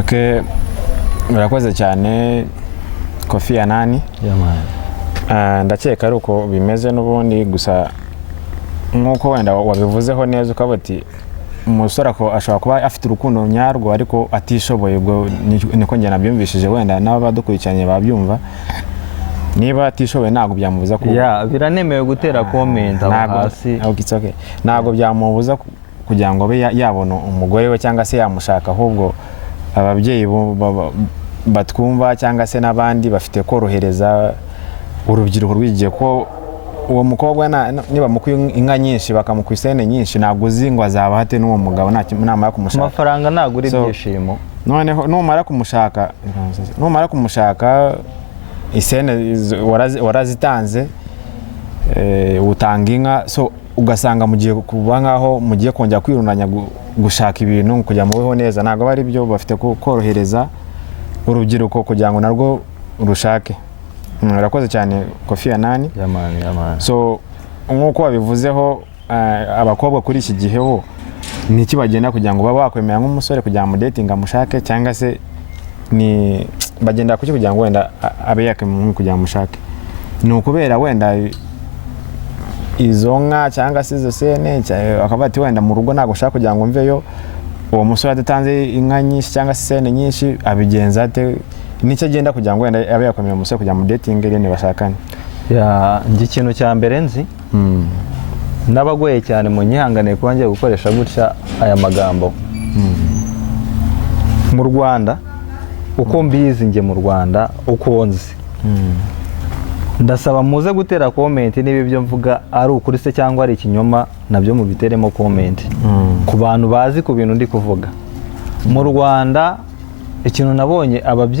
Okay, murakoze cyane Kofi Anani. Ndakeka ari uko bimeze n'ubundi gusa nkuko wenda wabivuzeho neza ukabati umusore ko ashobora kuba afite urukundo nyarwo ariko atishoboye, ubwo niko njye nabyumvishije, wenda n'abadukurikiranye babyumva. Niba atishoboye ntago byamubuza ko biranemewe gutera comment hasi. Okay. Ntago byamubuza kugira ngo be yabona umugore we cyangwa se yamushaka, ahubwo ababyeyi batwumva cyangwa se n'abandi bafite korohereza urubyiruko rw'igihe ko uwo mukobwa niba mukuye inka nyinshi bakamukuye isene nyinshi ntabwo uzi ngo azaba hate n'uwo mugabo namara kumushaka. Amafaranga nagura ibyishimo. Noneho numara kumushaka isene warazitanze, utanga inka, so ugasanga mugiye kuba nkaho mugiye kongera kwirunanya gushaka ibintu kugira ngo mubeho neza. Ntabwo bari byo, bafite korohereza urubyiruko kugira ngo narwo rushake. Murakoze cyane Kofi Anani. Yamani. So nkuko wabivuzeho, abakobwa kuri iki gihe ho niki bagenda kugira ngo baba bakwemera nk'umusore kugira ngo dating amushake, cyangwa se ni bagenda kugira ngo wenda abe yakemera kugira ngo mushake? Ni ukubera wenda izo nka cyangwa se izo sene, akaba ati wenda mu rugo ntago ushaka kugira ngo mveyo, uwo musore adatanze inka nyinshi cyangwa se sene nyinshi abigenza ate? Nicyo agenda kugira ngo wenda abe yakwemera umusore kugira ngo dating rene bashakane? Njye ikintu cya mbere nzi n'abagoye cyane mu nyihanganiye kuba ngiye gukoresha gutya aya magambo. Mu Rwanda uko mbizi, njye mu Rwanda uko nzi, ndasaba muze gutera comment niba ibyo mvuga ari ukuri se cyangwa ari ikinyoma, nabyo mubiteremo comment ku bantu bazi ku bintu ndi kuvuga. Mu Rwanda ikintu nabonye ababyeyi